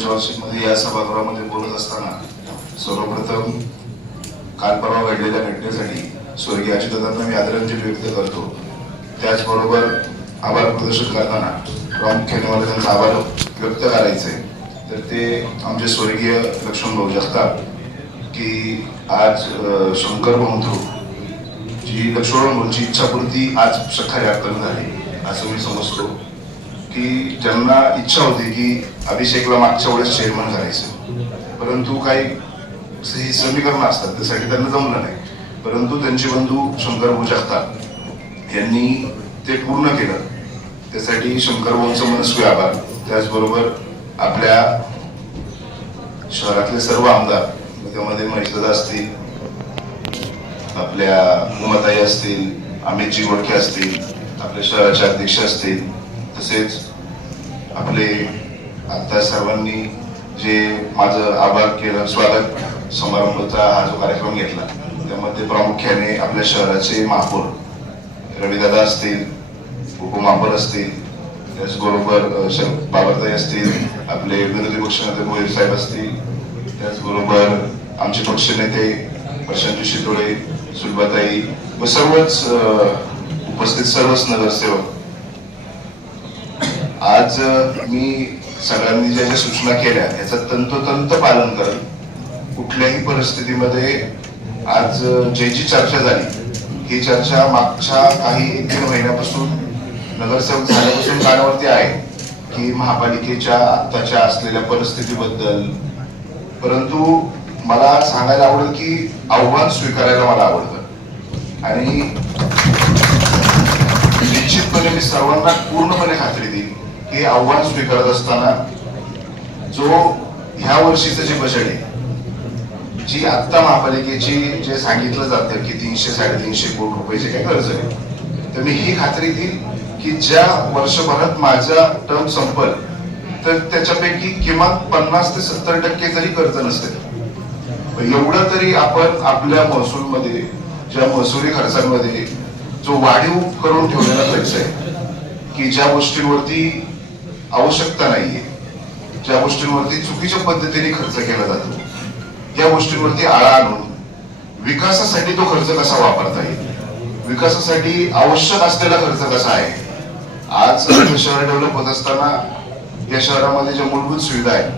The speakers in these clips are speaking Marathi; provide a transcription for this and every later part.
पंचवार्षिकमध्ये या सभागृहामध्ये बोलत असताना सर्वप्रथम काल परवा घडलेल्या घटनेसाठी स्वर्गीय अजितदादांना मी आदरांजली व्यक्त करतो. त्याचबरोबर आभार प्रदर्शन करताना प्रामुख्याने मला त्यांचा आभार व्यक्त करायचे तर ते आमचे स्वर्गीय लक्ष्मणभाऊ जगताप की आज शंकर भाऊ जी लक्ष्मणभाऊची इच्छापूर्ती आज सकाळी झाली असं मी समजतो की ज्यांना इच्छा होती की अभिषेकला मागच्या वेळेस चेअरमन करायचं, परंतु काही ही समीकरणं असतात त्यासाठी त्यांना जमलं नाही. परंतु त्यांचे बंधू शंकर भाऊ जगताप यांनी ते पूर्ण केलं. त्यासाठी शंकर भाऊंचं मनस्वी आभार. त्याचबरोबर आपल्या शहरातले सर्व आमदार, त्यामध्ये महेशदादा असतील, आपल्या उमाताई असतील, अमितजी गोडके असतील, आपल्या शहराचे अध्यक्ष असतील, तसेच आपले आता सर्वांनी जे माझं आभार केलं, स्वागत समारंभाचा हा जो कार्यक्रम घेतला त्यामध्ये प्रामुख्याने आपल्या शहराचे महापौर रविदादा असतील, उपमहापौर असतील, त्याचबरोबर बाबाताई असतील, आपले विरोधी पक्षनेते भोईर साहेब असतील, त्याचबरोबर आमचे पक्षनेते प्रशांत शितोळे, सुलभाताई व सर्वच उपस्थित सर्वच नगरसेवक. आज मी सगळ्यांनी ज्या ज्या सूचना केल्या याचं तंतोतंत पालन करत कुठल्याही परिस्थितीमध्ये आज जी चर्चा झाली ही चर्चा मागच्या काही 1-3 महिन्यापासून नगरसेवक झाल्यापासून कानावरती आहे की महापालिकेच्या आत्ताच्या असलेल्या परिस्थितीबद्दल. परंतु मला सांगायला आवडेल की आव्हान स्वीकारायला मला आवडतं आणि निश्चितपणे मी सर्वांना पूर्णपणे खात्री देईन की आव्हान स्वीकारत असताना जो ह्या वर्षीचं जे बजेट आहे, जी आत्ता महापालिकेची जे सांगितलं जातं की 300-350 कोटी रुपयाचे काही कर्ज आहे, तर मी ही खात्री देईल की ज्या वर्षभरात माझा टर्म संपल तर त्याच्यापैकी किमान 50 ते 70% जरी कर्ज नसते, एवढं तरी आपण आपल्या महसूलमध्ये ज्या महसुली खर्चांमध्ये जो वाढीव करून ठेवलेला खर्च आहे की ज्या गोष्टींवरती आवश्यकता नाहीये, ज्या गोष्टींवरती चुकीच्या पद्धतीने खर्च केला जातो, या गोष्टींवरती आळा आणून विकासासाठी तो खर्च कसा वापरता येईल, विकासासाठी आवश्यक असलेला खर्च कसा आहे. आज शहर डेव्हलप होत असताना या शहरामध्ये ज्या मूलभूत सुविधा आहेत,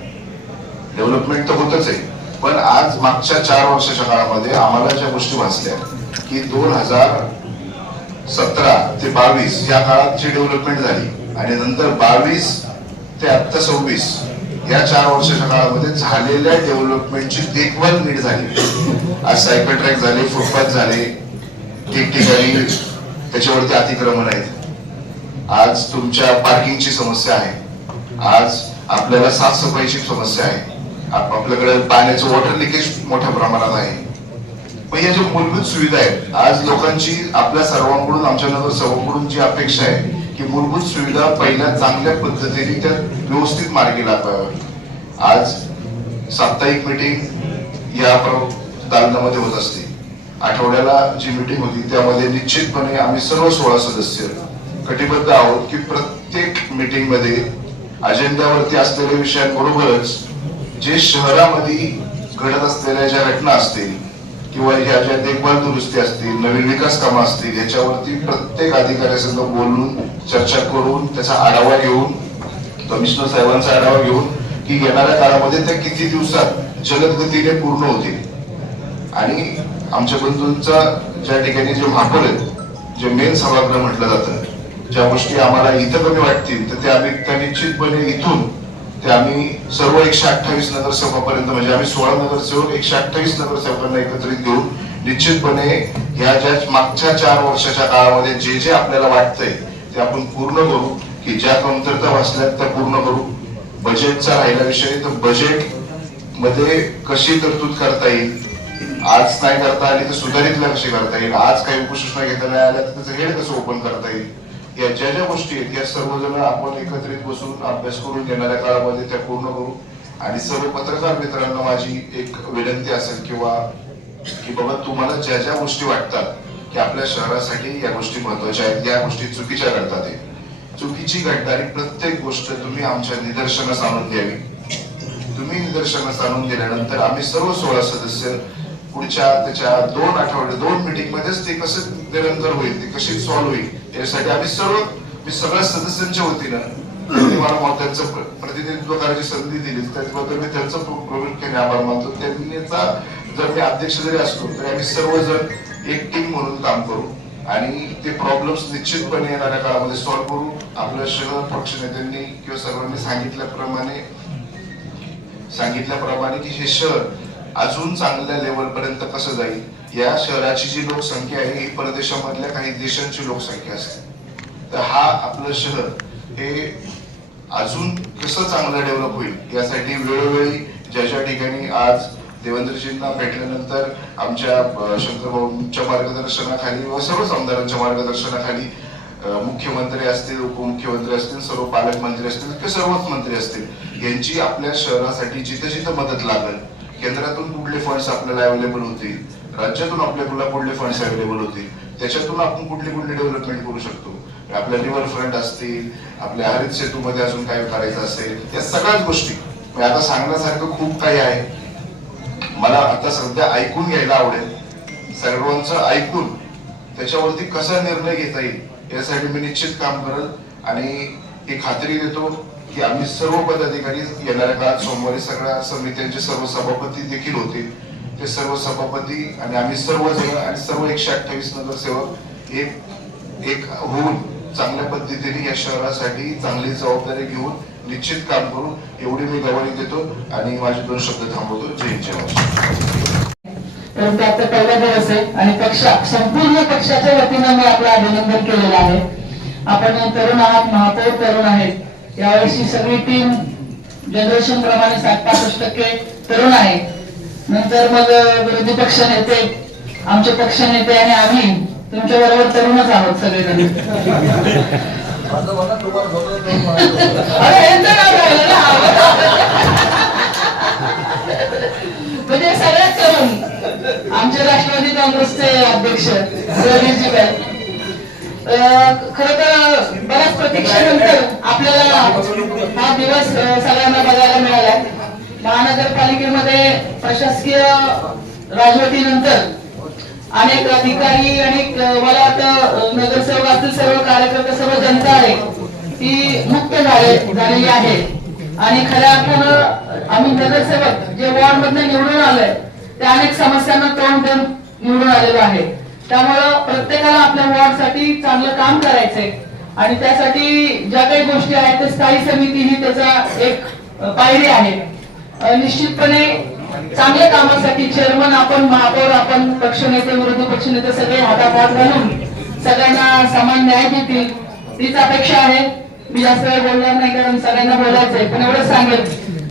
डेव्हलपमेंट तर होतच आहे, पण आज मागच्या 4 वर्षाच्या काळामध्ये आम्हाला ज्या गोष्टी भासल्या की 2017 ते 22 या काळात जी डेव्हलपमेंट झाली आणि नंतर 22 ते आता 26 या 4 वर्षाच्या काळामध्ये झालेल्या डेव्हलपमेंटची देखभाल नीट झाली. आज सायकल ट्रॅक झाले, फुटपाथ झाले, ठिकठिकाणी त्याच्यावरती अतिक्रमण आहेत. आज तुमच्या पार्किंगची समस्या आहे, आज आपल्याला साफसफाईची समस्या आहे, आपल्याकडे पाण्याचं वॉटर लिकेज मोठ्या प्रमाणात आहे. पण या ज्या मूलभूत सुविधा आहेत, आज लोकांची आपल्या सर्वांकडून, आमच्या नगरसेवकांकडून जी अपेक्षा आहे की मूलभूत सुविधा पहिल्या चांगल्या पद्धतीने त्या व्यवस्थित मार्गी लागाव्यात. आज साप्ताहिक मीटिंग या दालनामध्ये होत असते. आठवड्याला जी मीटिंग होती त्यामध्ये निश्चितपणे आम्ही सर्व 16 सदस्य कटिबद्ध आहोत की प्रत्येक मीटिंग मध्ये अजेंड्यावरती असलेल्या विषयांबरोबरच जे शहरामध्ये घडत असलेल्या ज्या घटना असतील किंवा ह्या ज्या देखभाल दुरुस्ती असतील, नवीन विकास कामं असतील, याच्यावरती प्रत्येक अधिकाऱ्यासंग बोलून चर्चा करून त्याचा आढावा घेऊन, कमिशनर साहेबांचा आढावा घेऊन की येणाऱ्या काळामध्ये त्या किती दिवसात जलद गतीने पूर्ण होतील. आणि आमच्या बंधूंचा ज्या ठिकाणी जे महापौर आहेत, जे मेन सभागृह म्हटलं जातं, ज्या गोष्टी आम्हाला इथं कमी वाटतील तर त्या निश्चितपणे इथून ते आम्ही सर्व 128 नगरसेवकांपर्यंत, म्हणजे आम्ही 16 नगरसेवक 128 नगरसेवकांना एकत्रित घेऊन निश्चितपणे ह्या ज्या मागच्या 4 वर्षाच्या काळामध्ये जे जे आपल्याला वाटतंय ते आपण पूर्ण करू, की ज्या कमतरता भासल्यात त्या पूर्ण करू. बजेटचा राहिला विषय, तर बजेट मध्ये कशी तरतूद करता येईल, आज नाही करता आली तर सुधारितल्या कशी करता येईल, आज काही उपसूचना घेता नाही आल्या तर त्याचं हेड कसं ओपन करता येईल, या ज्या ज्या गोष्टी आहेत या सर्वजण आपण एकत्रित बसून अभ्यास करून येणाऱ्या काळामध्ये त्या पूर्ण करू. आणि सर्व पत्रकार मित्रांना माझी एक विनंती असेल किंवा की बाबा तुम्हाला ज्या ज्या गोष्टी वाटतात की आपल्या शहरासाठी या गोष्टी महत्वाच्या आहेत, या गोष्टी चुकीच्या घडतात, चुकीची घडणारी प्रत्येक गोष्ट तुम्ही आमच्या निदर्शनास आणून द्यावी. तुम्ही निदर्शनास आणून दिल्यानंतर आम्ही सर्व 16 सदस्य पुढच्या त्याच्या 2 आठवडे 2 मीटिंग मध्येच ते कसं निरंतर होईल, ते कशी सॉल्व्ह होईल यासाठी आम्ही सगळ्या सदस्यांच्या वतीनं मला त्यांचं प्रतिनिधित्व करायची संधी दिली, त्याचबद्दल मी त्यांचं प्रामुख्याने आभार मानतो. त्यांचा जर मी अध्यक्ष जरी असतो तरी आम्ही सर्वजण एक टीम म्हणून काम करू आणि ते प्रॉब्लेम्स निश्चितपणे येणाऱ्या काळामध्ये सॉल्व्ह करू. आपल्या शहर पक्ष नेत्यांनी किंवा सर्वांनी सांगितल्याप्रमाणे की हे शहर अजून चांगल्या लेवल पर्यंत कसं जाईल. या शहराची जी लोकसंख्या आहे ही परदेशामधल्या काही देशांची लोकसंख्या असते, तर हा आपलं शहर हे अजून कसं चांगलं डेव्हलप होईल यासाठी वेळोवेळी ज्या ठिकाणी आज देवेंद्रजींना भेटल्यानंतर आमच्या शंकरभाऊंच्या मार्गदर्शनाखाली व सर्वच आमदारांच्या मार्गदर्शनाखाली मुख्यमंत्री असतील, उपमुख्यमंत्री असतील, सर्व पालकमंत्री असतील किंवा सर्वच मंत्री असतील यांची आपल्या शहरासाठी जिथे जिथे मदत लागेल, केंद्रातून कुठले फंड्स आपल्याला अवेलेबल होतील, राज्यातून आपल्याला कुठले फंड्स अवेलेबल होतील, त्याच्यातून आपण कुठली डेव्हलपमेंट करू शकतो. आपल्या रिव्हर फ्रंट असतील, आपल्या हरित सेतूमध्ये अजून काय करायचं असेल, या सगळ्याच गोष्टी आता सांगण्यासारखं खूप काही आहे. मला आता सध्या ऐकून घ्यायला आवडेल, सर्वांचं ऐकून त्याच्यावरती कसा निर्णय घेता येईल यासाठी मी निश्चित काम करेल आणि ही खात्री देतो की आम्ही सर्व पदाधिकारी येणाऱ्या काळात सोमवारी सगळ्या समित्यांचे सर्व सभापती देखील होते, ते सर्व सभापती आणि आम्ही सर्वजण आणि सर्व 128 नगरसेवक एक होऊन चांगल्या पद्धतीने या शहरासाठी चांगली जबाबदारी घेऊन निश्चित काम करू एवढी मी गवाही देतो आणि माझे 2 शब्द थांबवतो. जय हिंद. परंतु आता पहिला दिवस आहे आणि संपूर्ण पक्षाच्या वतीनं मी आपलं अभिनंदन केलेलं आहे. आपण तरुण आहात, महापौर तरुण आहेत. यावर्षी सगळी टीम जनरेशन प्रमाणे 65% तरुण आहे. नंतर मग विरोधी पक्ष नेते, आमचे पक्ष नेते आणि आम्ही तुमच्या बरोबर तरुणच आहोत सगळेजण. म्हणजे सगळ्यात तरुण आमचे राष्ट्रवादी काँग्रेसचे अध्यक्ष खरं तर बऱ्याच प्रतीक्षेनंतर आपल्याला हा दिवस सगळ्यांना बघायला मिळाला. महानगरपालिकेमध्ये प्रशासकीय राजवटीनंतर अनेक अधिकारी, अनेक मला वाटतं नगरसेवक असतील, सर्व कार्यकर्ते, सर्व जनता आहे ती मुक्त झालेली आहे. आणि खऱ्या अर्थानं आम्ही नगरसेवक जे वॉर्ड मधनं निवडून आलोय त्या अनेक समस्यांना तोंड देऊन निवडून आलेलो आहे. त्यामुळं प्रत्येकाला आपल्या वॉर्ड साठी चांगलं काम करायचंय आणि त्यासाठी ज्या काही गोष्टी आहेत ते स्थायी समिती ही त्याचा एक पायरी आहे. निश्चितपणे चांगल्या कामासाठी चेअरमन आपण, महापौर आपण, पक्षनेते, विरोधी पक्षनेते सगळे हातात घालून सगळ्यांना समान न्याय देतील तीच अपेक्षा आहे. मी जास्त वेळ बोलणार नाही कारण सगळ्यांना बोलायचंय, पण एवढंच सांगेल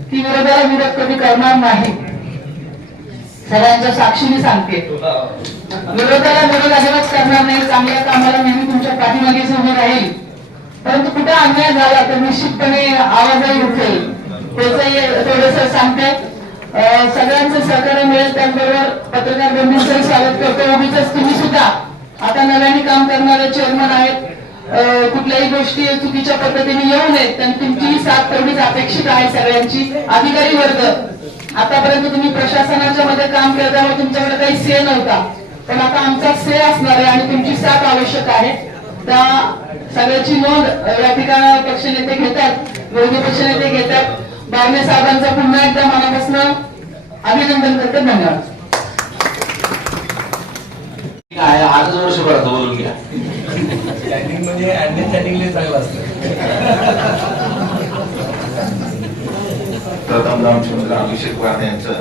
की विरोधाला विरोध कधी करणार नाही. सगळ्यांच्या साक्षीने सांगते, विरोधाला विरोध अजिबात करणार नाही. चांगल्या कामाला नेहमी तुमच्या पाठीमागेच उभे राहील. परंतु कुठे अन्याय झाला तर निश्चितपणे आवाजही उठेल. त्याचंही थोडंसं सांगते. सगळ्यांचं सहकार्य मिळेल. त्याचबरोबर पत्रकार बंधूंचं स्वागत करतो. उगीच तुम्ही सुद्धा आता नव्याने काम करणारे चेअरमन आहेत, कुठल्याही गोष्टी चुकीच्या पद्धतीने येऊ नयेत. आणि तुमची साथ तेवढीच अपेक्षित आहे सगळ्यांची. अधिकारी वर्ग आतापर्यंत तुम्ही प्रशासनाच्या मध्ये काम करताना तुमच्याकडे काही से नव्हता, पण आता आमचा से असणार आहे आणि तुमची साथ आवश्यक आहे. त्या सगळ्याची नोंद या ठिकाणी पक्षनेते घेतात, विरोधी पक्षनेते घेतात. बारणे साहेबांचं पुन्हा एकदा मनापासून अभिनंदन करते. धन्यवाद. आजच वर्षभरात बोलून घ्या. म्हणजे अंडरस्टँडिंगले चांगलं असतं. प्रथम रामचंद्र अभिषेक वारणे यांचं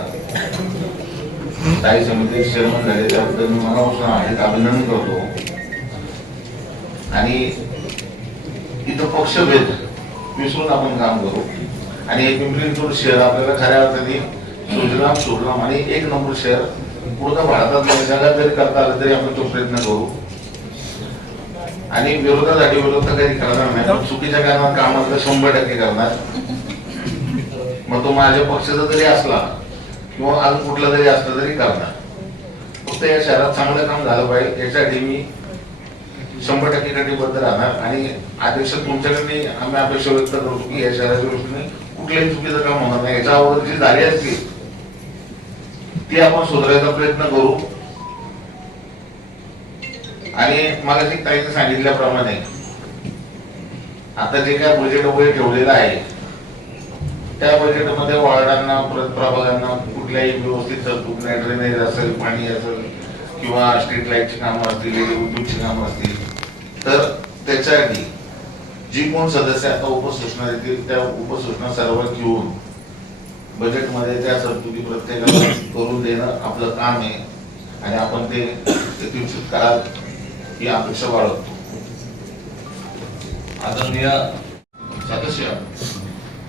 स्थायी समिती चेअरमन झाले त्याबद्दल मी मनापासून आहेत अभिनंदन करतो. आणि इथं पक्षभेद विसरून आपण काम करू आणि हे पिंपरी चिंचवड शहर आपल्याला खऱ्या अर्थाने सुजलाम सुफलाम आणि 1 नंबर शहर पूर्ण भारतात जगात जरी करता आलं तरी आपण तो प्रयत्न करू. आणि विरोधासाठी विरोध तर काही करणार नाही, पण चुकीच्या कारणात कामाला 100% करणार. मग तो माझ्या पक्षाचा जरी असला किंवा अजून कुठला जरी असला तरी करणार. फक्त या शहरात चांगलं काम झालं पाहिजे यासाठी मी 100% कटिबद्ध राहणार. आणि अध्यक्ष तुमच्याकडे आम्ही अपेक्षा व्यक्त करतो की या शहराच्या दृष्टीने कुठल्याही चुकीचं काम होणार नाही. याच्या अगोदर जी झाली असती ती आपण सुधारायचा प्रयत्न करू. आणि मला ताईने सांगितल्याप्रमाणे आता जे काय बजेट वगैरे ठेवलेलं आहे त्या बजेटमध्ये वॉर्डांना परत प्रभागांना कुठल्याही व्यवस्थित तरतूद नाही. ड्रेनेज असेल, पाणी असेल किंवा स्ट्रीट लाईटची कामं असतील, विद्युतची कामं असतील, तर त्याच्यासाठी जी कोण सदस्य आता उपसूचना येतील त्या उपसूचना सर्व घेऊन बजेटमध्ये त्या तरतुदी प्रत्येकाला करून देणं आपलं काम आहे आणि आपण ते यशस्वी कराल ही अपेक्षा बाळगतो. आदरणीय सदस्य,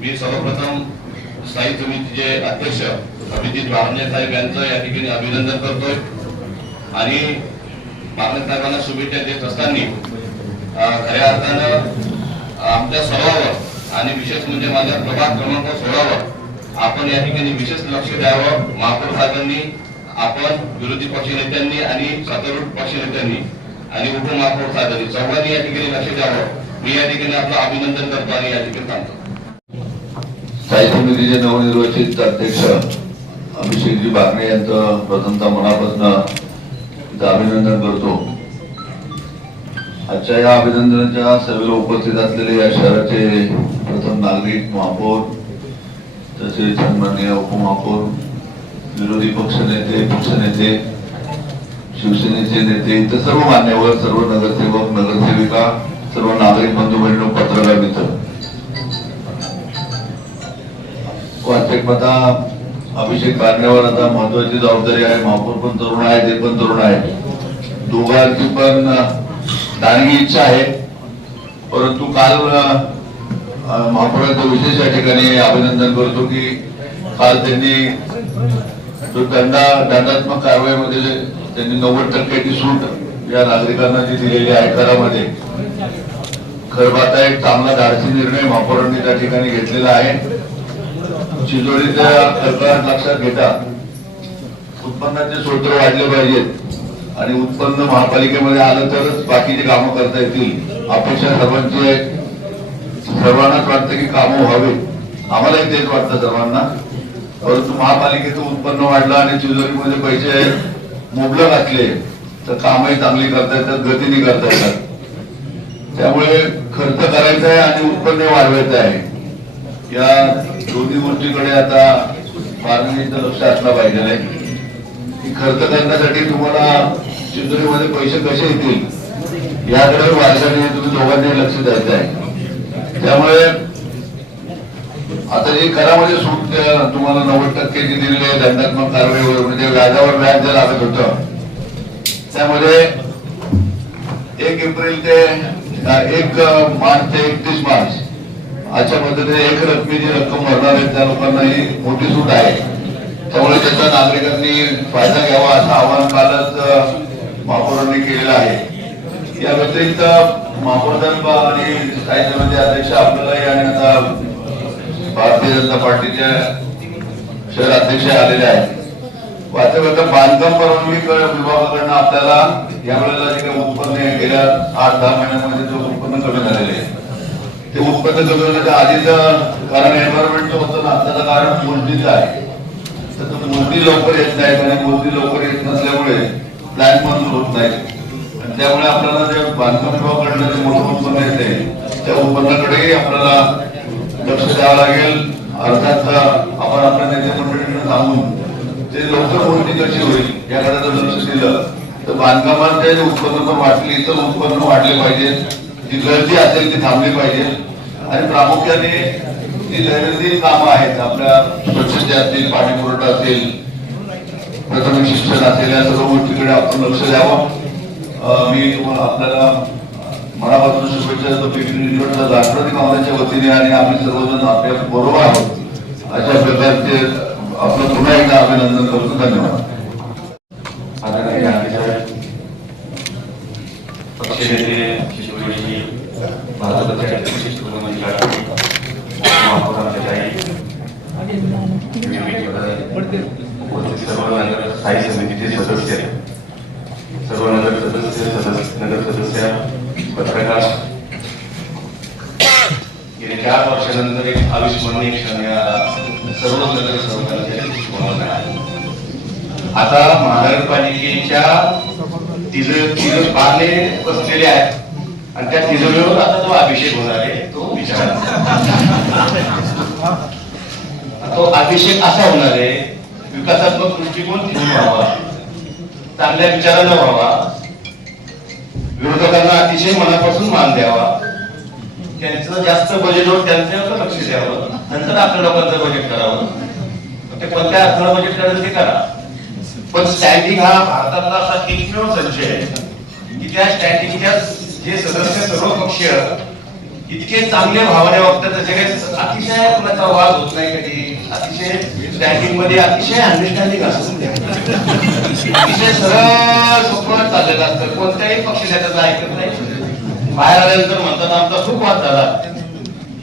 मी सर्वप्रथम स्थायी समितीचे अध्यक्ष अभिजित बारणे साहेब यांचं या ठिकाणी अभिनंदन करतोय आणि बारणे साहेबांना शुभेच्छा देत असताना खऱ्या अर्थानं आमच्या सर्वांवर आणि विशेष म्हणजे माझ्या प्रभाग क्रमांक 16 वर आपण या ठिकाणी विशेष लक्ष द्यावं. महापौर साहेबांनी, आपण विरोधी पक्षनेत्यांनी आणि सत्तारूढ पक्षनेत्यांनी आणि उपमहापौर साहेबांनी चौघांनी या ठिकाणी लक्ष द्यावं. मी या ठिकाणी आपलं अभिनंदन करतो आणि या ठिकाणी थांबतो. स्थायी समितीचे नवनिर्वाचित अध्यक्ष अभिषेकजी बागणे यांचं प्रथमतः मनापासून अभिनंदन करतो. आजच्या या अभिनंदनाच्या सभेला उपस्थित असलेले या शहराचे प्रथम नागरिक, महापौर, तसेच सन्माननीय उपमहापौर, विरोधी पक्षनेते, पक्षनेते, शिवसेनेचे नेते, इतर सर्व मान्यवर, सर्व नगरसेवक, नगरसेविका, सर्व नागरिक बंधू बहिणी, पत्रकार मित्र, वास्तविकता अभिषेक बागण्यावर आता महत्वाची जबाबदारी आहे. महापौर पण तरुण आहे, ते पण तरुण आहे. दोघांची पण दानगी इच्छा आहे. परंतु काल महापौरांचं विशेष या ठिकाणी अभिनंदन करतो की काल त्यांनी जो दंडात्मक कारवाईमध्ये त्यांनी 90% सूट या नागरिकांना जी दिलेली आहे करामध्ये, खरं पाहता एक चांगला धाडसी निर्णय महापौरांनी त्या ठिकाणी घेतलेला आहे. चिंचोलीच्या सरकार लक्षात घेता उत्पन्नाचे स्रोत वाढले पाहिजेत आणि उत्पन्न महापालिकेमध्ये आलं तरच बाकीची कामं करता येतील. अपेक्षा सर्वांची आहे. सर्वांनाच वाटतं की कामं व्हावी, आम्हालाही तेच वाटतं सर्वांना. परंतु महापालिकेचं उत्पन्न वाढलं आणि चिंचोलीमध्ये पैसे मुबलक असले तर कामही चांगली करता येतात, गतीने करता येतात. त्यामुळे खर्च करायचा आहे आणि उत्पन्न वाढवायचं आहे. या दोन्ही गोष्टीकडे आता मार्गदर्शनाचं लक्ष असलं पाहिजे की खर्च करण्यासाठी तुम्हाला चिंचोलीमध्ये पैसे कसे येतील याकडे वारशाने तुम्ही दोघांनी लक्ष द्यायचं आहे. त्यामुळे आता जे करामध्ये सूट तुम्हाला 90% जी दिलेली आहे दंडात्मक कारवाईवर, म्हणजे व्याजावर व्याज जे लागत होतं, त्यामध्ये 1 एप्रिल ते 1 मार्च ते 31 मार्च अशा पद्धतीने एक रकमी जी रक्कम भरणार आहे त्या लोकांना ही मोठी सूट आहे. त्यामुळे त्याचा नागरिकांनी फायदा घ्यावा असं आवाहन कालच महापौरांनी केलेलं आहे. या व्यतिरिक्त महापौर साहेब आणि स्थायी समिती अध्यक्ष आपल्यालाही आणि आता भारतीय जनता पार्टीच्या शहर अध्यक्ष आलेले आहेत. वास्तविकता बांधकाम परवानगी विभागाकडनं आपल्याला यावेळेला जे काही उत्पन्न गेल्या 8-10 महिन्यामध्ये जो उत्पन्न कमी झालेले आहे ते उत्पन्न कमी होण्याच्या आधीचं कारण एन्व्हायरमेंटचं होतं ना, आताचं कारण मोजणीचं आहे. तर मोजणी लवकर येत नाही आणि मोजणी लवकर येत नसल्यामुळे प्लॅन मंजूर होत नाही. त्यामुळे आपल्याला जे बांधकाम विभागाकडनं जे मोठं उत्पन्न येते त्या उत्पन्नाकडेही आपल्याला लक्ष द्यावं लागेल. अर्थात आपण आपल्या नेते मंडळींना सांगून ते लवकर मोजणी कशी होईल याकडे जर लक्ष दिलं तर बांधकामात जे उत्पन्न पण वाढले, इतर उत्पन्न वाढले पाहिजे, जी गर्दी असेल ती थांबली पाहिजे आणि प्रामुख्याने जी दैनंदिन कामं आहेत आपल्या स्वच्छता असतील, पाणी पुरवठा असेल, प्राथमिक शिक्षण असेल, या सर्व गोष्टीकडे आपण लक्ष द्यावं. मी आपल्याला मनापासून शुभेच्छा देतो. राष्ट्रवादी काँग्रेसच्या वतीने आणि आम्ही सर्वजण आपल्या बरोबर आहोत अशा प्रकारचे आपलं पुन्हा एकदा अभिनंदन करतो. धन्यवाद. स्थायी समितीचे सदस्य, सर्व नगर सदस्य, पत्रकार, गेल्या 4 वर्षानंतर एक अविस्मरणीय क्षण या सर्व नगर सेवकांसाठी होणार आहे. आता महानगरपालिकेच्या बारणे बसलेले आहेत आणि त्या तिजोरीवर आता जो अभिषेक होणार आहे तो विचार, तो अभिषेक असा होणार आहे विकासात्मक दृष्टिकोन घेऊन व्हावा, चांगल्या विचारानं व्हावा, विरोधकांना अतिशय मनापासून मान द्यावा, त्यांचं जास्त बजेटवर त्यांच्यावर लक्ष द्यावं, नंतर आपल्या लोकांचं बजेट करावं. ते कोणत्या अर्थाला बजेट करायचं ते करा, पण स्टँडिंग हा भारतातला असा एकमेव संच आहे की त्या स्टँडिंगच्या जे सदस्य सर्व पक्षीय इतके चांगले भावने वागतात, त्याचे काही अतिशय कोणाचा वाद होत नाही, कधी अतिशय स्टँडिंग मध्ये अतिशय अंडरस्टँडिंग असतं, अतिशय सरळ सोपं चाललेलं असतं, कोणत्याही पक्ष त्याचं ऐकत नाही. बाहेर आल्यानंतर म्हणतात आमचा खूप वाद झाला,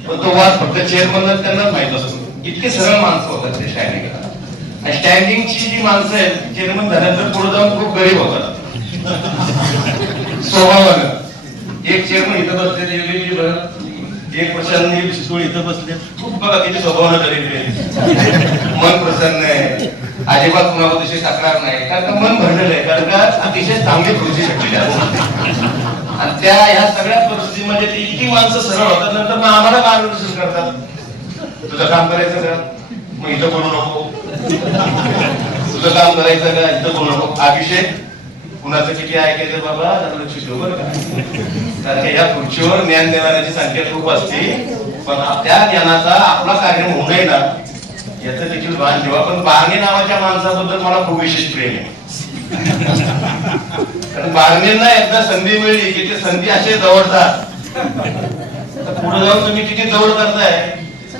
पण तो वाद फक्त चेअरमनला त्यांनाच माहित असतो. इतके सरळ माणसं होतात ते स्टँडिंगला. स्टँडिंगची जी माणसं आहेत चेअरमन झाल्यानंतर पुढे जाऊन खूप गरीब होतात स्वभावानं. एक चेअरमन इथं बसले, एक प्रशासन शिस्तूळ इथं बसले, खूप बघा तिथे स्वभावानं गरीब, मन प्रसन्न आहे, अजिबात कुणावर तशी तक्रार नाही, कारण का मन भरलेलं आहे, कारण का अतिशय चांगली कृषी शक्ती आहे. आणि त्या ह्या सगळ्या परिस्थितीमध्ये ती इतकी माणसं सरळ होतात, नंतर मग आम्हाला मार्गदर्शन करतात. तुझं काम करायचं का, मग इथं बोलू नको, तुझं काम करायचं का, इथं बोलू नको. अभिषेक कुणाचं किती ऐकायचं बाबा, त्याला लक्ष ठेव बरं का, कारण या खुर्चीवर ज्ञान देणाऱ्याची संख्या खूप असते, पण त्या ज्ञानाचा आपला कार्यक्रम होऊ नये ना याचं देखील भान ठेवा. पण बारणे नावाच्या माणसाबद्दल मला खूप विशेष प्रेम आहे, कारण बारणेंना एकदा संधी मिळली की ते संधी असे जवळतात, पुढे जाऊन तुम्ही किती जवळ करताय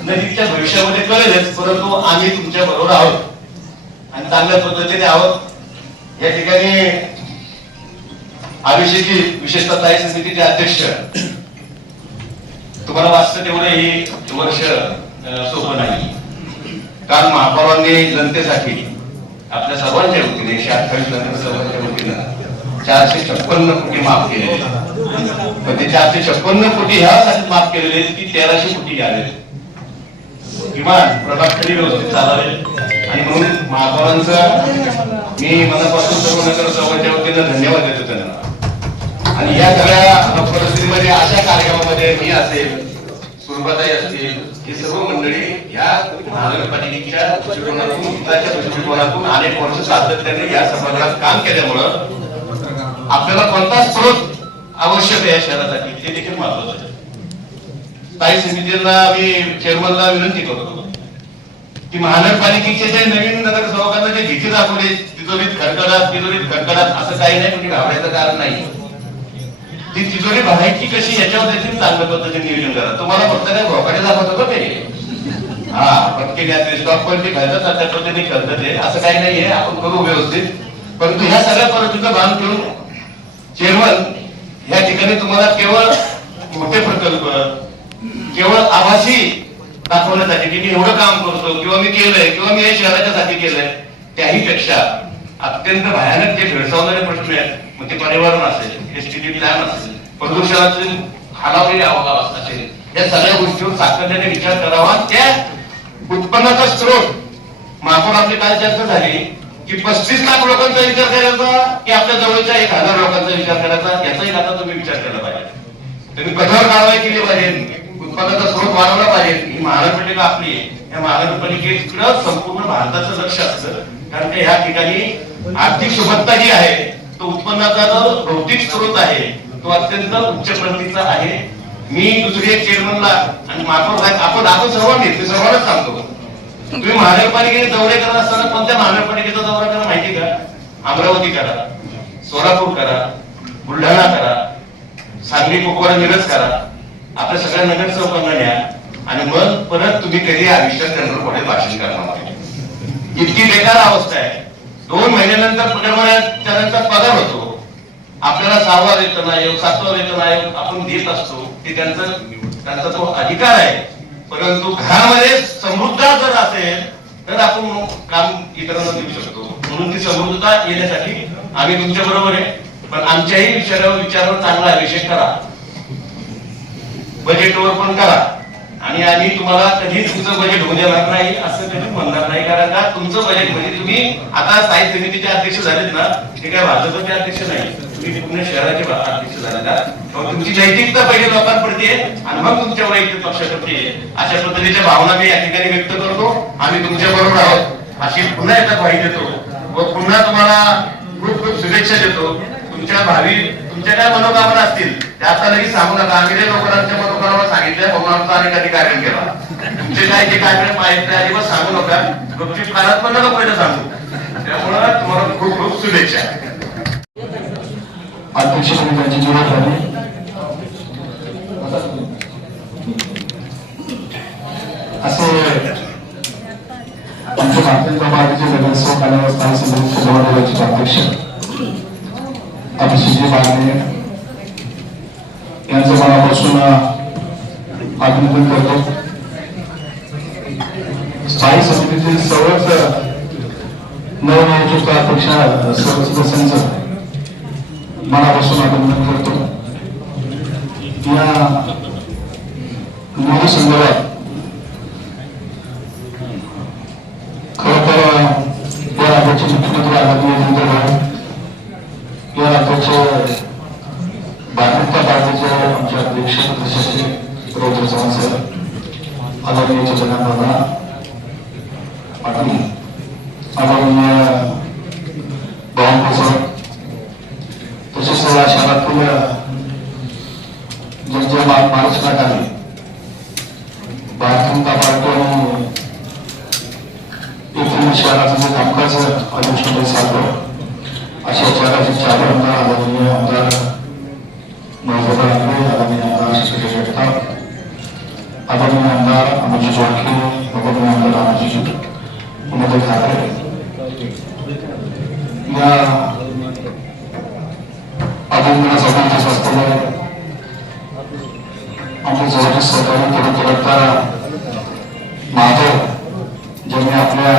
नजीकच्या भविष्यामध्ये कळेलच, परंतु आम्ही तुमच्या बरोबर आहोत आणि चांगल्या पद्धतीने आहोत. या ठिकाणी अभिषेकी विशेषतः स्थायी समितीचे अध्यक्ष, तुम्हाला वाचतं तेवढं हे वर्ष सोपं नाही, कारण महापौरांनी जनतेसाठी आपल्या सर्वांच्या वतीने 128 नगरसेवकांच्या वतीनं 456 कोटी माफ केलेले, पण ते 456 कोटी ह्यासाठी माफ केलेले की 1300 कोटी घ्यावे, किमान प्रभाग तरी व्यवस्थित चालावे. आणि म्हणून महापौरांचं मी मनापासून सर्व नगरसेवकांच्या वतीनं धन्यवाद देतो त्यांना. आणि या सगळ्या परिस्थितीमध्ये अशा कार्यक्रमामध्ये मी असेल, सुरुवाताई असतील, ही सर्व मंडळी या महानगरपालिकेच्या दृष्टिकोनातून अनेक वर्ष सातत्याने या सभागृहात काम केल्यामुळं आपल्याला कोणता स्रोत आवश्यक आहे शहरासाठी ते देखील महत्वाचं आहे. स्थायी समितीला मी चेअरमनला विनंती करतो की महानगरपालिकेचे जे नवीन नगरसेवकांना जे भीती दाखवली, तिजोरीत खडखडात असं काही नाही, कुठे घाबरायचं कारण नाही. ती तिजोरी भरायची कशी याच्यावर देखील चांगल्या पद्धतीने नियोजन करा. तुम्हाला फक्त काय भोकाटे दाखवत होतं ते, हा पटके घ्यायचे, स्टॉक पण ते घ्यायचं, त्या पद्धतीने करतात ते, असं काही नाहीये, आपण करू व्यवस्थित. परंतु ह्या सगळ्या परिस्थितीचं भान ठेवून चेअरमन या ठिकाणी तुम्हाला केवळ मोठे प्रकल्प, केवळ आभासी दाखवण्यासाठी की मी एवढं काम करतो किंवा मी केलंय किंवा मी हे शहराच्यासाठी केलंय, त्याही पेक्षा अत्यंत भयानक जे भेडसावणारे प्रश्न आहेत, मग ते पर्यावरण असेल, एसटीडी प्लॅन असेल, प्रदूषणाचे खालावलेले अवस्था असेल, या सगळ्या गोष्टीवर सातत्याने विचार करावा. त्या उत्पन्नाचा स्रोत महापौर आपली काल चर्चा झाली की 35 लाख लोकांचा विचार करायचा की आपल्या जवळच्या 1000 लोकांचा विचार करायचा, याचाही आता तुम्ही विचार केला पाहिजे. तुम्ही कठोर कारवाई केली पाहिजे, उत्पन्नाचा स्रोत वाढवला पाहिजे. ही महानगरपालिका आपली आहे, या महानगरपालिकेकडे संपूर्ण भारताचं लक्ष असतं, कारण ह्या ठिकाणी आर्थिक सुबत्ता जी आहे, तो उत्पन्नाचा जो भौतिक स्रोत आहे तो अत्यंत उच्च प्रतीचा आहे. मी दुसरी एक चेअरमनला आणि महापौर साहेब आपण सर्वांनाच सांगतो, तुम्ही महानगरपालिकेचे दौरे करत असताना कोणत्या महानगरपालिकेचा दौरा करा माहिती का? अमरावती करा, सोलापूर करा, बुलढाणा करा, सांगली, कुपवाडा, मिरज करा, आपल्या सगळ्या नगरसेवकांना न्या आणि मग परत तुम्ही कधी आयुष्यात जनरल पुढे भाषण करणार. इतकी बेकार अवस्था आहे. 2 महिन्यानंतर त्यानंतर पगार होतो, आपल्याला 6वा वेतन आयोग, 7वा वेतन आयोग आपण देत असतो, ते त्यांचा तो अधिकार आहे. परंतु घरामध्ये समृद्धता जर असेल तर आपण काम इतरांना देऊ शकतो. म्हणून ती समृद्धता येण्यासाठी आम्ही तुमच्या बरोबर आहे, पण आमच्याही विचारावर चांगला अभिषेक करा, बजेटवर पण करा, आणि आम्ही तुम्हाला कधी तुमचं बजेट होऊ देणार नाही असं कधी म्हणणार नाही, कारण का तुमचं बजेट म्हणजे तुम्ही आता स्थायी समितीचे अध्यक्ष झालेत ना, ते काय भाजपचे अध्यक्ष नाही, तुम्ही पुणे शहराचे अध्यक्ष झाले ना, तुमची नैतिकता पहिले लोकांप्रती आहे आणि मग तुमच्या वैयक्तिक पक्षाप्रती आहे. अशा पद्धतीच्या भावना मी या ठिकाणी व्यक्त करतो. आम्ही तुमच्या बरोबर आहोत अशी पुन्हा एकदा ग्वाही देतो व पुन्हा तुम्हाला खूप खूप शुभेच्छा देतो. तुमच्या भावी तुमच्या काय मनोकामना असतील त्या आता लगेच सांगू नका. आम्ही लोकांच्या मनोकामना सांगितल्या म्हणून आमचा अनेक अधिकाऱ्यांनी केला. तुमचे काय जे कार्यक्रम आहेत ते अजिबात सांगू नका. गपचूप कानात पण नका पहिलं सांगू. त्यामुळं तुम्हाला खूप खूप शुभेच्छा. अध्यक्ष समितीची निवड झाली. असे आमच्या भारतीय जनता पार्टीचे नगरसेवक आणि स्थायी समितीचे जबाबदारीचे अध्यक्ष अभिषेकजी बागणे यांचं मनापासून अभिनंदन करतो. स्थायी समितीचे सर्वच नवनियुक्त अध्यक्ष सर्व सदस्यांचं मनापासून अभिनंदन करतो. या निवडी संदर्भात खरं तर या राज्याचे मुख्यमंत्री आघाडी या राज्याचे भारतीय जनता पार्टीचे आमचे अध्यक्ष प्रदेशाचे रौद्र चव्हाण सर, आदरणीय जगन्नाथ पाटील, आदरणीय बावनकुळे सर, तसेच या शहरातील ज्यांच्या मार्गदर्शनाखाली भारतीय जनता पार्टी आणि एकूण शहराचं जे कामकाज अधिवेशन चालतं अशा शहराचे चार आमदार, आदरणीय आमदार महबूबा आंबे, आदरणीय आमदार श्री जगताप, आदरणीय आमदार अमरजी जोडके, आदरणीय आमदार अमरजी उमेदवार ठाकरे, या अभिनंदनासाठी इथे असलेले आमचे जवळचे सहकारी कार्यकर्ता माधव, ज्यांनी आपल्या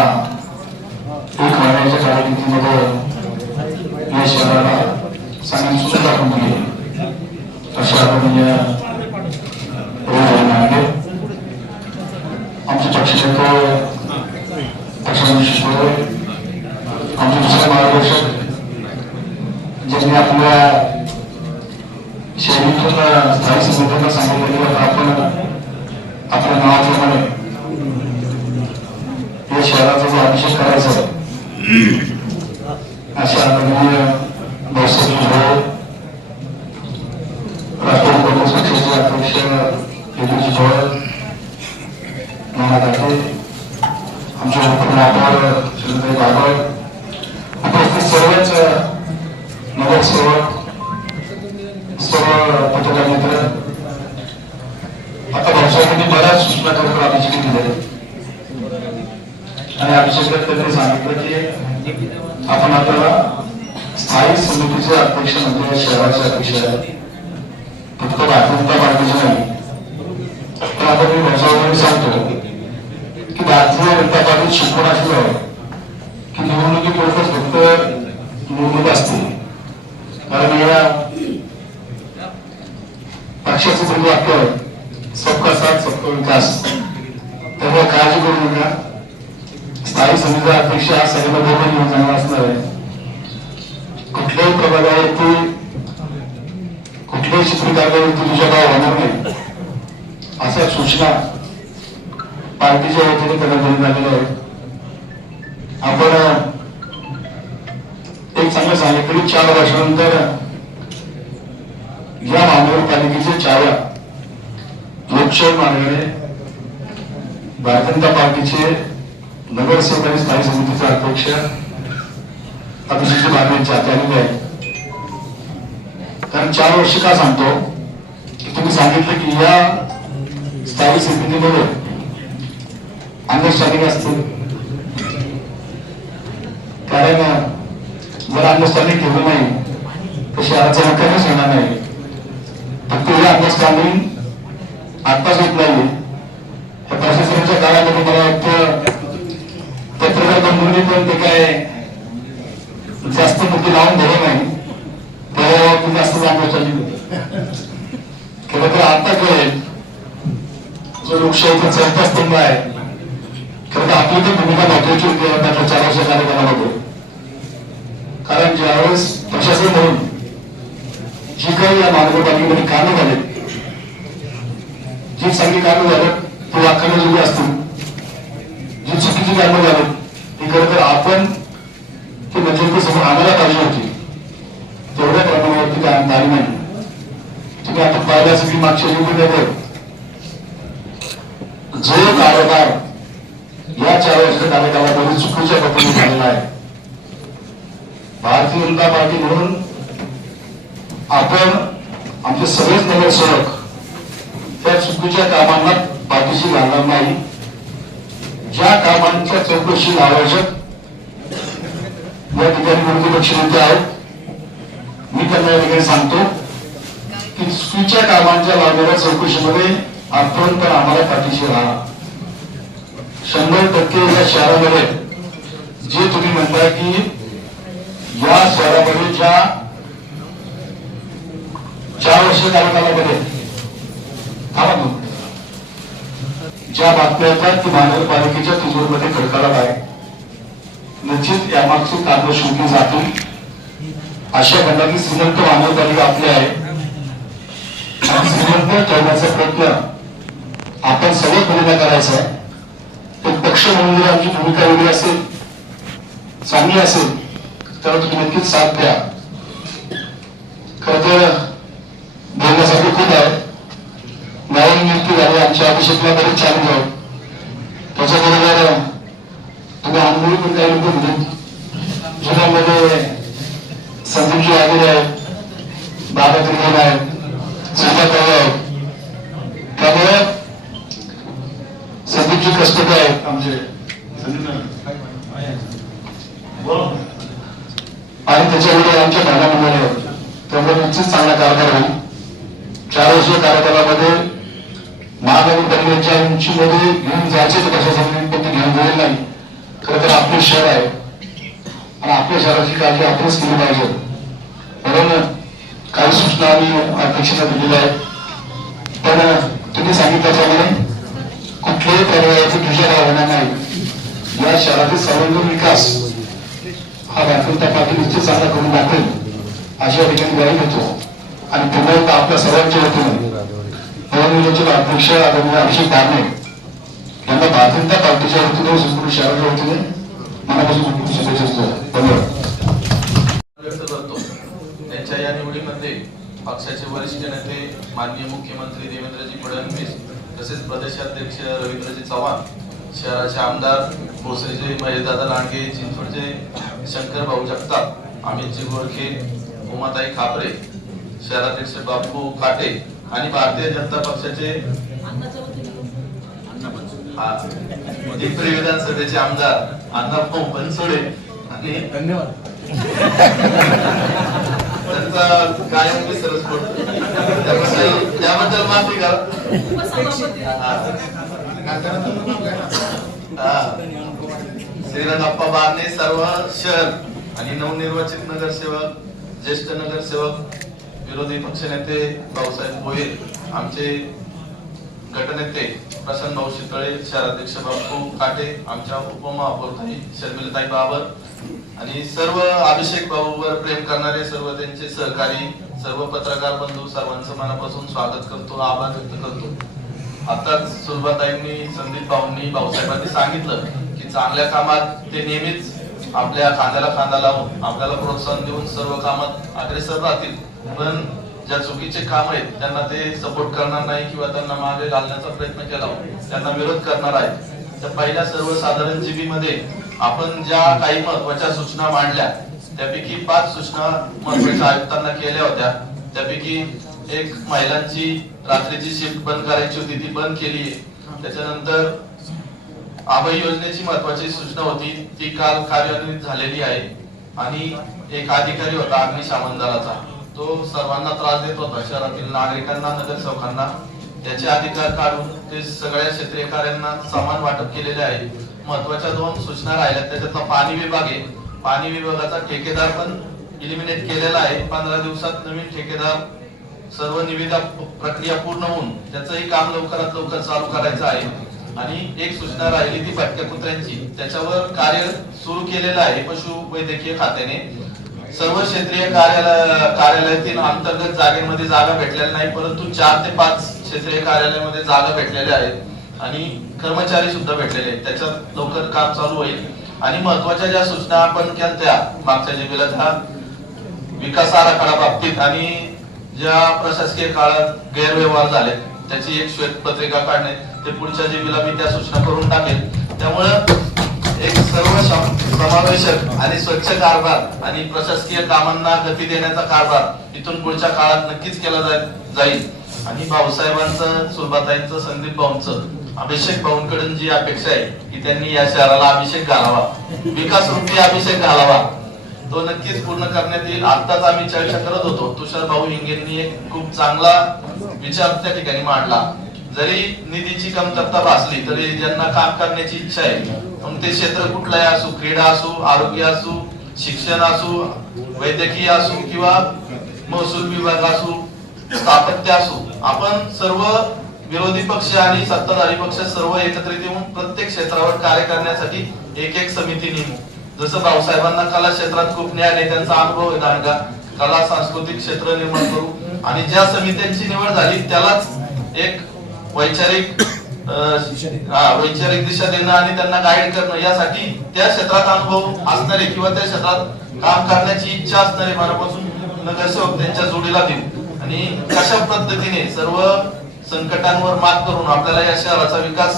एक महिन्याच्या कालावधीमध्ये या शहराला चांगली सुविधा दाखवून दिली, अशा आदरणीय नांदे, आमचे पक्षाचे पक्षाध्यक्ष आमचे दुसरे मार्गदर्शक ज्यांनी आपल्या शहरीतून स्थायी समितीला सांगितलं की आपण आपल्या नावाप्रमाणे या शहराचा जो अभिषेक करायचा अशा आदरणीय भाऊसाहेब झोळ, राष्ट्रवादी काँग्रेस पक्षाचे अध्यक्ष योगेश झोळ, नाना दाटे, आमचे उपमहापौर सुरेंद्र बागड, उपस्थित सर्वच नगरसेवक, सर्व पत्रकार मित्र, आता भाऊसाहेबांनी बऱ्याच सूचना करत अभिषेक दिले आणि अभिषेकात त्यांनी सांगितलं की आपण आपल्याला स्थायी समितीचे अध्यक्ष म्हणजे शहराचे अध्यक्ष आहेत, फक्त भारतीय जनता पार्टीचे नाही. पण आता मी भाऊसाहेबांनी सांगतो की भारतीय जनता पार्टी शिकवण अशी आहे की निवडणुकीपुरतच फक्त निवडणूक असते, कारण या पक्षाचं जे वाक्य आहे सबका साथ सबका विकास, त्यामुळे काळजी करू नका. स्थायी समितीचा अध्यक्ष हा सगळ्यांना बरोबर घेऊन जाणार असणार आहे. कुठल्याही प्रभागावरती कुठल्याही चित्रिकावरती तुझ्या गाव होणार नाही अशा सूचना पार्टीच्या वतीने करण्यात आलेल्या आहेत. आपण एक चांगलं सांगितलं की 4 वर्षानंतर या महानगरपालिकेच्या 4 लोकशाही मार्गाने भारतीय जनता पार्टीचे नगरसेवक आणि स्थायी समितीचे अध्यक्ष अभिषेक बागवेंच्या हाती आहे. कारण 4 वर्ष का सांगतो की तुम्ही सांगितलं की या स्थायी समितीमध्ये अंडरस्टँडिंग असते, कारण जर अंडरस्टँडिंग ठेवलं नाही तर शहराचा विकासच होणार नाही. फक्त हे अंडरस्टँडिंग आत्ताच होत नाही. प्रशासनाच्या काळामध्ये मला वाटतं पत्रकार बंधूंनी पण ते काय जास्त मुद्दे लावून धरले नाही, तर जास्त अंडरस्टँडिंग होते. खरं तर आता कळेल जो लोकशाहीचा चौथा स्तंभ आहे, खरं तर आपली ती भूमिका महत्वाची होती त्याच्या 4 वर्ष कार्यकालामध्ये. कारण ज्यावेळेस प्रशासन म्हणून जी काही या महानगरपालिकेमध्ये कामं झाले, जी चांगली कामं झालं ती वाखाणण्याजोगी असतील, जी चुकीची कामं झाली ती खरं तर आपण ती समोर आणायला पाहिजे होती, तेवढ्या प्रमाणावरती काय झाली नाही. तुम्ही आता पाहिलं असेल की मागच्या निवडणुकीमध्ये जो कारभार या 4 वर्षाच्या कार्यकालामध्ये चुकीच्या पद्धतीने झालेला आहे, भारतीय जनता पार्टी म्हणून आपण आमचे सगळेच नगरसेवक त्या चुकीच्या कामांना पाठीशी घालणार नाही. ज्या कामांच्या चौकशी आवश्यक या ठिकाणी विरोधी पक्षनेते आहेत, मी त्यांना या ठिकाणी सांगतो की चुकीच्या कामांच्या लागणाऱ्या चौकशीमध्ये आपण पण आम्हाला पाठीशी राहा. 100% या शहरामध्ये जे तुम्ही म्हणताय की या शहरामध्ये ज्या 4 वर्ष कार्यकालामध्ये ज्या बातम्या येतात ती महानगरपालिकेच्या तिजोरीमध्ये खडखडत आहे. निश्चित यामागची कारणं शोधली जातील. अशा खंडातली श्रीमंत महानगरपालिका आपली आहे. श्रीमंत ठेवण्याचा प्रयत्न आपण सगळं भूमिका करायचा आहे. एक पक्ष म्हणून जर आमची भूमिका वेगळी असेल, चांगली असेल तर तुम्ही नक्कीच साथ द्या. खरं तर बोलण्यासाठी खूप आहे. नवीन नियुक्ती झाली आमच्या अभिषेकला बरेच चालू जाऊ. त्याच्याबरोबर तुम्ही अनुभवी पण काही लोक होते. जुन्यामध्ये संदीपजी आगीर आहेत, बाबा त्रिवेण आहेत, सुधाताई आहेत. त्यामुळे संदीपजी कसपटे आहेत आमचे आणि त्याच्यामुळे आमच्या महिला मंडळी आहेत. त्यामुळे निश्चित चांगला कारभार होईल. 4 वर्षीय कार्यकालामध्ये महानगरपालिकेच्या उंचीमध्ये घेऊन जायचे तर प्रशासनाने पण ते घेऊन जाईल नाही. खरं तर आपले शहर आहे आणि आपल्या शहराची काळजी आपणच केली पाहिजे. म्हणून काही सूचना आम्ही अध्यक्षांना दिलेल्या आहेत. पण तुम्ही सांगितल्याप्रमाणे कुठल्याही प्रकाराची दुसरा होणार नाही. या शहरातील सर्वांगीण विकास हा भारतीय जनता पार्टी निश्चित चांगला करून दाखवेल अशा ठिकाणी ग्वाही देतो. आणि पुन्हा एकदा आपल्या सर्वांच्या वतीने नवनिर्वाचित अध्यक्ष आदरणीय अभिषेक बारणे यांना भारतीय जनता पार्टीच्या वतीने संपूर्ण शहराच्या वतीने मनापासून खूप शुभेच्छा असतो. धन्यवाद व्यक्त करतो. त्यांच्या या निवडीमध्ये पक्षाचे वरिष्ठ नेते माननीय मुख्यमंत्री देवेंद्रजी फडणवीस तसेच प्रदेशाध्यक्ष रवींद्रजी चव्हाण, शहराचे आमदार भोसरीचे महेशदादा लांडगे, चिंचवडचे शंकर भाऊ जगताप, अमितजी गोरखे, उमाताई खापरे, शहराध्यक्ष बापू काटे आणि भारतीय जनता पक्षाचे पिंपरी विधानसभेचे आमदार अण्णाभाऊ बनसोडे आणि धन्यवाद. त्यांचा कायम विसरच पडतो, त्याबद्दल माफी करा. श्रीरंगप्पा बारणे, सर्व शहर आणि नवनिर्वाचित नगरसेवक, ज्येष्ठ नगरसेवक, विरोधी पक्षनेते भाऊसाहेब गोयल, आमचे गटनेते प्रसन्न भाऊ शितळे, शहराध्यक्ष बापू काटे, आमच्या उपमहापौरताई शर्मिलाताई बाबर आणि सर्व अभिषेक भाऊवर प्रेम करणारे सर्व त्यांचे सहकारी, सर्व पत्रकार बंधू, सर्वांचं मनापासून स्वागत करतो, आभार व्यक्त करतो. आताच सुरुवाताईंनी, संदीप भाऊंनी, भाऊसाहेबांनी सांगितलं की चांगल्या कामात ते नेहमीच आपल्या खांद्याला खांदा लावून आपल्याला प्रोत्साहन देऊन सर्व कामात अग्रेसर राहतील. पण ज्या चुकीचे काम आहेत त्यांना ते सपोर्ट करणार नाही किंवा त्यांना मागे घालण्याचा प्रयत्न केला त्यांना विरोध करणार आहे. तर पहिल्या सर्वसाधारण जीबी मध्ये आपण ज्या काही महत्वाच्या सूचना मांडल्या त्यापैकी 5 सूचना महत्वाच्या आयुक्तांना केल्या होत्या. त्यापैकी एक महिलांची रात्रीची शिफ्ट बंद करायची होती, ती बंद केली. त्याच्यानंतर आभय योजनेची महत्वाची सूचना होती, ती काल कार्यान्वित झालेली आहे. आणि एक अधिकारी होता अग्निशमन दलाचा, तो सर्वांना त्रास देत होता, शहरातील नागरिकांना, नगरसेवकांना. त्याचे अधिकार काढून ते सगळ्या क्षेत्रीय कार्यांना समान वाटप केलेले आहे. महत्वाच्या 2 सूचना राहिल्या, त्याच्यातला पाणी विभाग आहे. पाणी विभागाचा ठेकेदार पण इलिमिनेट केलेला आहे. 15 दिवसात नवीन ठेकेदार सर्व निविदा प्रक्रिया पूर्ण होऊन त्याचंही काम लवकरात लवकर चालू करायचं आहे. आणि एक सूचना राहिली ती भटक्या कुत्र्यांची, त्याच्यावर कार्य सुरू केलेलं आहे पशु वैद्यकीय खात्याने. सर्व क्षेत्रीय कार्यालयातील अंतर्गत जागेमध्ये जागा भेटलेल्या नाही, परंतु 4 ते 5 क्षेत्रीय कार्यालयामध्ये जागा भेटलेल्या आहेत आणि कर्मचारी सुद्धा भेटलेले आहेत. त्याच्यात लवकर काम चालू होईल. आणि महत्वाच्या ज्या सूचना आपण केल्या मागच्या जिल्ह्याला त्या विकास आराखडा बाबतीत आणि ज्या प्रशासकीय काळात गैरव्यवहार झाले त्याची एक श्वेतपत्रिका काढणे, ते पुढच्या जीबीला मी त्या सूचना करून टाकेल. त्यामुळे एक सर्व समावेशक आणि स्वच्छ कारभार आणि प्रशासकीय कामांना गती देण्याचा कारभार इथून पुढच्या काळात नक्कीच केला जाईल. आणि भाऊसाहेबांचं, सुलभाताईंचं, संदीप भाऊंचं, अभिषेक भाऊंकडून जी अपेक्षा आहे की त्यांनी या शहराला अभिषेक घालावा, विकास रूपी अभिषेक घालावा, तो नक्कीच पूर्ण करण्यात येईल. आताच आम्ही चर्चा करत होतो, तुषार भाऊ हिंगेंनी एक खूप चांगला विचार त्या ठिकाणी मांडला. जरी निधीची कमतरता भासली तरी ज्यांना काम करण्याची इच्छा आहे, मग ते क्षेत्र कुठलाही असो, क्रीडा असो, आरोग्य असो, शिक्षण असो, वैद्यकीय असो किंवा महसूल विभाग असो, स्थापत्य असो, आपण सर्व विरोधी पक्ष आणि सत्ताधारी पक्ष सर्व एकत्रित येऊन प्रत्येक क्षेत्रावर कार्य करण्यासाठी एक एक समिती नेमू. जसं भाऊसाहेबांना कला क्षेत्रात खूप ज्ञान आहे, त्यांचा अनुभव आहे दांडगा, कला सांस्कृतिक क्षेत्र निर्माण करू आणि ज्या समित्यांची निवड झाली त्यालाच एक वैचारिक दिशा देणं आणि त्यांना गाईड करणं, यासाठी त्या क्षेत्रात अनुभव असणारे किंवा त्या क्षेत्रात काम करण्याची इच्छा असणारे मनापासून नगरसेवक त्यांच्या जोडीला देऊ. आणि कशा पद्धतीने सर्व संकटांवर मात करून आपल्याला या शहराचा विकास,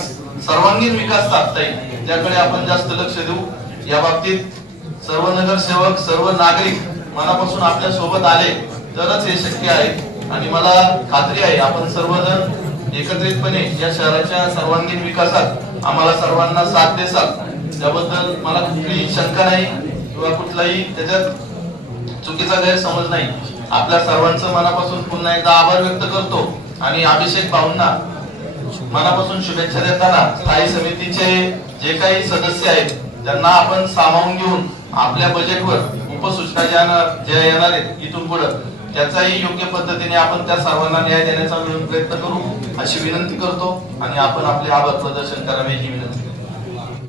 सर्वांगीण विकास साधता येईल त्याकडे आपण जास्त लक्ष देऊ. या बाबतीत सर्व नगरसेवक, सर्व नागरिक मनापासून आपल्या सोबत आले तरच हे शक्य आहे. आणि मला खात्री आहे आपण सर्वजण एकत्रितपणे या शहराच्या सर्वांगीण विकासात आम्हाला सर्वांना साथ देसाल, त्याबद्दल मला कुठलीही शंका नाही किंवा कुठलाही त्याच्यात चुकीचा गैरसमज नाही. आपल्या सर्वांचं मनापासून पुन्हा एकदा आभार व्यक्त करतो आणि अभिषेक भाऊंना मनापासून शुभेच्छा देताना स्थायी समितीचे जे काही सदस्य आहेत त्यांना आपण सामावून घेऊन आपल्या बजेटवर उपसूचना ज्या येणार आहेत इथून पुढे त्याचाही योग्य पद्धतीने आपण त्या सर्वांना न्याय देण्याचा प्रयत्न करू अशी विनंती करतो आणि आपण आपले आभार प्रदर्शन करावे ही विनंती.